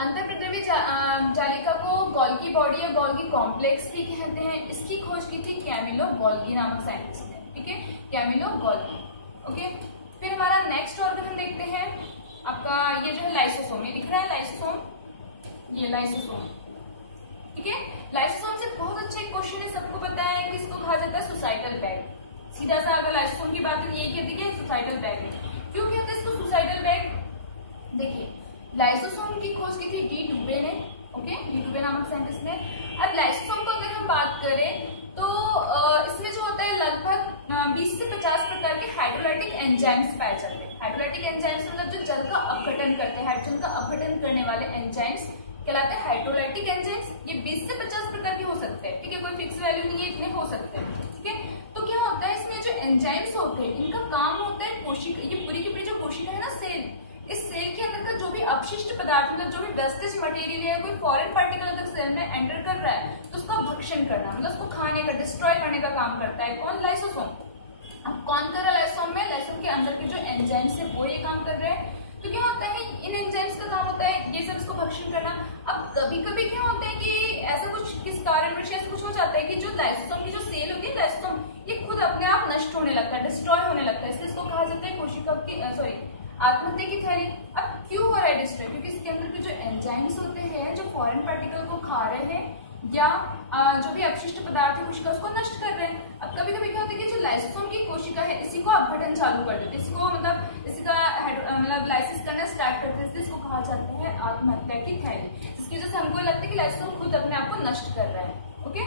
अंतःप्रद्रवी जालिका को गोल्गी बॉडी या गोल्गी कॉम्प्लेक्स भी कहते हैं। इसकी खोज की थी कैमिलो गोल्गी नामक साइंटिस्ट ने। ठीक है, कैमिलो गोल्गी। ओके, फिर हमारा नेक्स्ट ऑर्गन हम देखते हैं आपका, ये जो है लाइसोसोम, ये दिख रहा है लाइसोसोम, ये लाइसोसोम। ठीक है, लाइसोसोम से बहुत अच्छा एक क्वेश्चन है, सबको पता है कि इसको कहा जाता है सुसाइडल बैग। सीधा सा अगर लाइसोसोम की बात करें, यही कहती है सुसाइडल बैग। क्यों कहते हैं इसको सुसाइडल बैग? देखिए, लाइसोसोम की खोज की थी डी डुबे ने। ओके, डी डुबे नामक साइंटिस्ट ने। अब लाइसोसोम को अगर हम बात करें तो इसमें जो होता है लगभग 20 से 50 प्रकार के हाइड्रोलाइटिक एंजाइम्स पाए जाते हैं। हाइड्रोलाइटिक एंजाइम्स मतलब जो जल का अपघटन करते हैं, हाइड्रोजन का अपघटन करने वाले एंजाइम्स कहलाते हैं हाइड्रोलाइटिक एंजाइम्स। ये 20 से 50 प्रकार के हो सकते हैं। ठीक है, कोई फिक्स वैल्यू नहीं है, इतने हो सकते हैं। ठीक है, तो क्या होता है इसमें जो एंजाइम्स होते हैं, इनका काम होता है कोशिका, ये पूरी की पूरी जो कोशिका है ना, सेल, इस सेल के अंदर का जो भी अपशिष्ट पदार्थ, मतलब जो भी वेस्टेज मटेरियल है, कोई फॉरेन पार्टिकल अगर सेल में एंटर कर रहा है तो उसका भक्षण करना, मतलब उसको खाने का, डिस्ट्रॉय करने का काम करता है कौन, लाइसोसोम। अब कौन कर रहा है लाइसोसोम में, लाइसोसोम के अंदर के जो एंजाइम्स है वो ये काम कर रहे हैं। तो क्या होता है, इन एंजाइम्स का काम होता है ये सब इसको भक्षण करना। अब कभी कभी क्या होता है कि ऐसा कुछ किस कारणवश ऐसा कुछ हो जाता है कि जो लाइसोसोम की जो सेल होती है, लाइसोसोम ये खुद अपने आप नष्ट होने लगता है, डिस्ट्रॉय होने लगता है, इसलिए इसको कहा जाता है कोशिका की आत्महत्या की थैली। अब क्यों हो रहा है डिस्ट्रॉय? क्योंकि इसके अंदर के जो एंजाइम्स होते हैं, जो फॉरेन पार्टिकल को खा रहे हैं या जो भी अपशिष्ट पदार्थ है कोशिका उसको नष्ट कर रहे हैं। अब कभी कभी क्या होता है कि जो लाइसोसोम की कोशिका है, इसी को अपघटन चालू कर देते, इसको मतलब इसका मतलब लाइसिस करना स्टार्ट करते हैं, इसको कहा जाता है आत्महत्या की थैली, जिसकी वजह से हमको लगता है कि लाइसोसोम खुद अपने आप को नष्ट कर रहा है। ओके,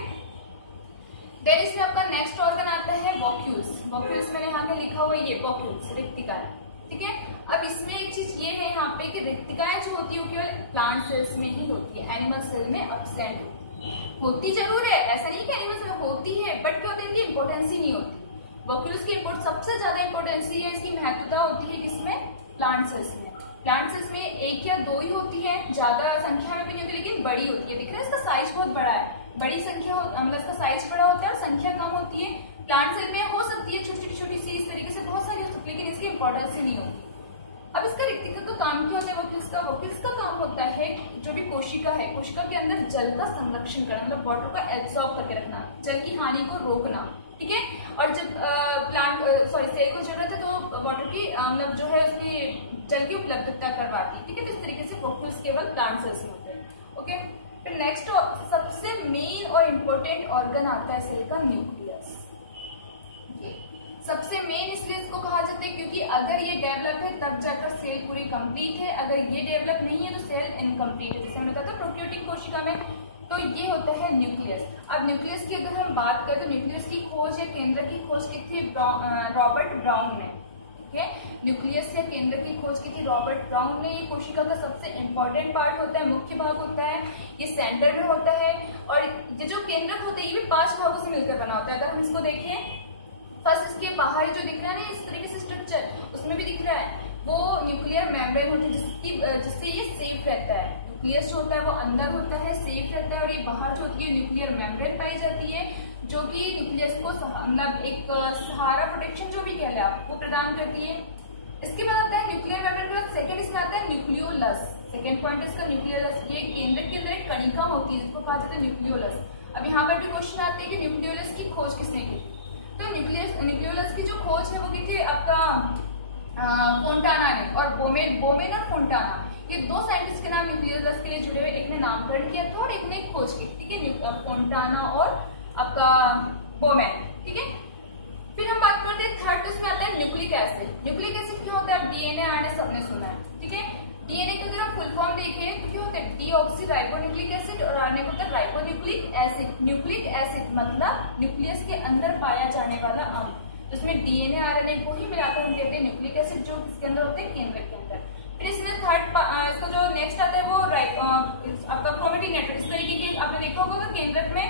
देन इसमें आपका नेक्स्ट ऑर्गन आता है वॉक्यूल्स। वॉक्यूल्स मैंने यहाँ पे लिखा हुआ है, ये वॉक्यूल्स रिक्तिकाएं। ठीक है, अब इसमें एक चीज ये है यहाँ पे कि रिक्तिकाएं जो होती है वो केवल प्लांट सेल्स में ही होती है, एनिमल सेल में एब्सेंट होती जरूर है, ऐसा नहीं कि एनिमल सेल में होती है, बट क्या होता है इनकी इंपोर्टेंस ही नहीं होती। वॉक्यूल्स की सबसे ज्यादा इंपोर्टेंस है, इसकी महत्वता होती है किसमें, प्लांट सेल्स में। प्लांट सेल्स में एक या दो ही होती है, ज्यादा संख्या में भी नहीं होती, लेकिन बड़ी होती है। दिख रहा है इसका साइज बहुत बड़ा है, बड़ी संख्या मतलब इसका साइज बड़ा होता है और संख्या कम होती है। प्लांट सेल में हो सकती है छोटी छोटी सी, इस तरीके से बहुत सारी हो सकती है, लेकिन इसकी इंपॉर्टेंस ही नहीं होती। अब इसका रिक्तिका का काम क्या होता है, वॉक्यूल्स का काम होता है जो भी कोशिका है, कोशिका के अंदर जल का संरक्षण करना, मतलब वाटर को एब्सॉर्ब करके रखना, जल की हानि को रोकना। ठीक है, और जब सेल को जरूरत है तो वाटर की मतलब जो है उसकी जल की उपलब्धता करवाती है। ठीक है, तो इस तरीके से वॉक्यूल्स केवल प्लांट सेल्स में होते हैं। ओके, फिर नेक्स्ट सबसे मेन और इम्पोर्टेंट ऑर्गन आता है सेल का, न्यूक्लियस। सबसे मेन इसलिए इसको कहा जाता है क्योंकि अगर ये डेवलप है तब जाकर सेल पूरी कंप्लीट है, अगर ये डेवलप नहीं है तो सेल इनकम्प्लीट है। जैसे मैंने बताया था प्रोक्योटिक कोशिका में, तो ये होता है न्यूक्लियस। अब न्यूक्लियस की अगर हम बात करें तो न्यूक्लियस की खोज या केंद्र की खोज की थी रॉबर्ट ब्राउन ने। ठीक है, न्यूक्लियस या केंद्र की खोज की थी रॉबर्ट ब्राउन ने। ये कोशिका का सबसे इंपॉर्टेंट पार्ट होता है, मुख्य भाग होता है, ये सेंटर में होता है, और ये जो केंद्रक होता है ये भी 5 भागों से मिलकर बना होता है। अगर हम इसको देखें, फर्स्ट इसके बाहरी जो दिख रहा है ना इस तरीके से स्ट्रक्चर, उसमें भी दिख रहा है, वो न्यूक्लियर मेम्ब्रेन होती है जिससे ये सेफ रहता है। न्यूक्लियस जो होता है वो अंदर होता है, सेफ रहता है, और ये बाहर जो होती है न्यूक्लियर मेम्ब्रेन पाई जाती है, जो कि न्यूक्लियस को मतलब एक सहारा, प्रोटेक्शन जो भी कह ले आप, वो प्रदान करती है। इसके बाद आता है न्यूक्लियर मेम्ब्रेन के बाद सेकंड इसमें आता है न्यूक्लियोलस। सेकंड पॉइंट इसका न्यूक्लियोलस, ये केंद्रक के अंदर एक कणिका होती है जिसको कहा जाता है न्यूक्लियोलस। अब यहाँ पर भी क्वेश्चन आते हैं कि न्यूक्लियोलस की खोज किसने की? तो न्यूक्लियोलस की जो खोज है वो की थी आपका फोंटाना ने, और बोमेन और फोंटाना, ये दो साइंटिस्ट के नाम न्यूक्लियोलस के लिए जुड़े हुए, एक ने नामकरण किया था और एक ने खोज की, ठीक है, फोंटाना और आपका बोमेन, ठीक है। फिर हम बात करते हैं थर्ड, उसमें आता है न्यूक्लिक एसिड। न्यूक्लिक एसिड क्या होता है? अब डीएनए आरएनए सबने सुना है, ठीक है। डीएनए की अगर हम फुल फॉर्म देखें तो क्या होता है? डीऑक्सीराइबोन्यूक्लिक एसिड, और आरएनए को होता है राइबोन्यूक्लिक एसिड। न्यूक्लिक एसिड मतलब न्यूक्लियस के अंदर पाया जाने वाला अम्ल, उसमें डीएनए आरएनए को ही मिलाकर हम कहते हैं न्यूक्लिक एसिड, जो किसके अंदर होते हैं? केंद्रक के अंदर। फिर इसमें थर्ड इसका जो नेक्स्ट आता है वो आपका क्रोमेटिन नेटवर्क। इस तरीके के आपने देखा होगा तो केंद्रक में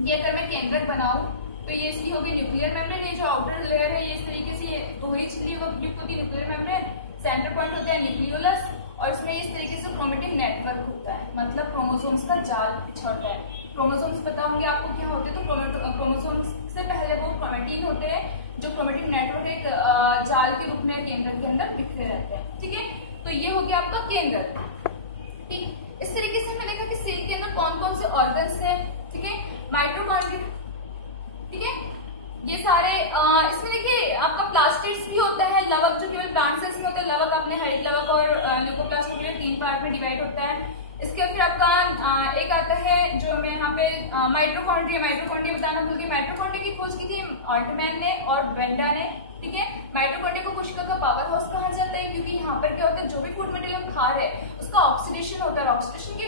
ये अगर मैं केंद्रक बनाऊं तो ये इसकी होगी न्यूक्लियर मेम्ब्रेन, ये जो आउटर लेयर है ये इस तरीके से दोहरी छिद्री युक्त होती है न्यूक्लियर मेम्ब्रेन, सेंटर पॉइंट होता है न्यूक्लियोलस, और इसमें इस तरीके से क्रोमेटिन नेटवर्क होता है, मतलब क्रोमोसोम्स का जाल बिछड़ता है। क्रोमोसोम्स पता होंगे आपको क्या होते हैं, तो क्रोमोसोम्स से पहले वो क्रोमेटिन होते हैं, जो क्रोमेटिन नेटवर्क एक जाल के रूप में केंद्रक के अंदर बिखरे रहते हैं, ठीक है। तो ये हो गया आपका केंद्रक, ठीक। इस तरीके से हमने देखा कि सेल के अंदर कौन कौन से ऑर्गन्स है, ठीक है। माइटोकॉन्ड्रिया, ठीक है, ये सारे इसमें देखिए आपका प्लास्टिड्स भी होता है, लवक जो केवल प्लांट सेल्स में होता है, लवक आपने हरित लवक और ल्यूकोप्लास्ट के लिए 3 पार्ट में डिवाइड होता है। इसके फिर आपका एक आता है जो मैं यहाँ पे माइटोकॉन्ड्रिया बताना भूल गई। माइटोकॉन्ड्रिया की खोज की थी ऑल्टमैन ने और बेंडा ने, ठीक है। माइटोकॉन्ड्रिया को कोशिका का पावर हाउस कहा जाता है, क्योंकि यहाँ पर क्या होता है, जो भी फूड मटेरियल हम खा रहे हैं उसका ऑक्सीडेशन होता है, ऑक्सीडेशन की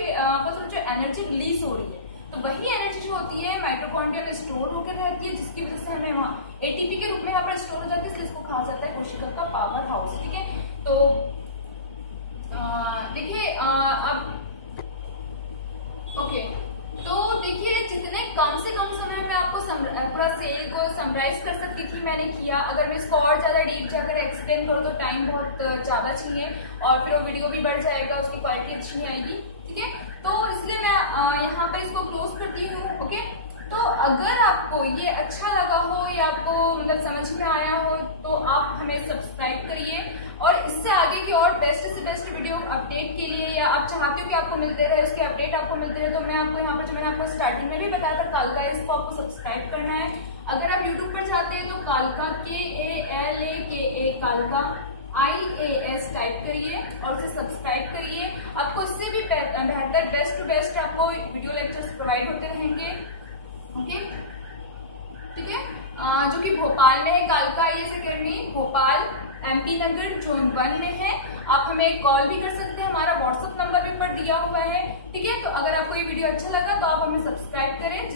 वजह जो एनर्जी रिलीज हो रही है, तो वही एनर्जी जो होती है माइटोकॉन्ड्रिया में स्टोर होकर रहती है, जिसकी वजह से हमें वहाँ एटीपी के रूप में यहाँ पर स्टोर हो जाती है, इसलिए इसको कहा जाता है कोशिका का पावर हाउस, ठीक है। तो देखिए अब ओके, तो देखिए जितने कम से कम समय में आपको पूरा सेल को समराइज कर सकती थी मैंने किया। अगर मैं इसको और ज्यादा डीप जाकर एक्सप्लेन करूँ तो टाइम बहुत ज्यादा चाहिए और फिर वो वीडियो भी बढ़ जाएगा, उसकी क्वालिटी अच्छी नहीं आएगी, ठीक है। तो इसलिए मैं यहाँ पे इसको क्लोज करती हूँ, ओके। तो अगर आपको ये अच्छा लगा हो या आपको मतलब समझ में आया हो तो आप हमें सब्सक्राइब करिए, और इससे आगे की और बेस्ट से बेस्ट वीडियो अपडेट के लिए, या आप चाहते हो कि आपको मिलते रहे, उसके अपडेट आपको मिलते रहे, तो मैं आपको यहाँ पर जो मैंने आपको स्टार्टिंग में भी बताया था कालका, इसको आपको सब्सक्राइब करना है। अगर आप यूट्यूब पर जाते हैं तो कालका KALAKA कालका IAS टाइप करिए और उसे सब्सक्राइब करिए। आपको इससे भी बेहतर बेस्ट टू बेस्ट आपको वीडियो लेक्चर्स प्रोवाइड होते रहेंगे, ओके, ठीक है। जो कि भोपाल में है, कालका IAS अकेडमी भोपाल MP नगर जोन 1 में है। आप हमें कॉल भी कर सकते हैं, हमारा व्हाट्सएप नंबर भी पर दिया हुआ है, ठीक है। तो अगर आपको ये वीडियो अच्छा लगा तो आप हमें सब्सक्राइब करें।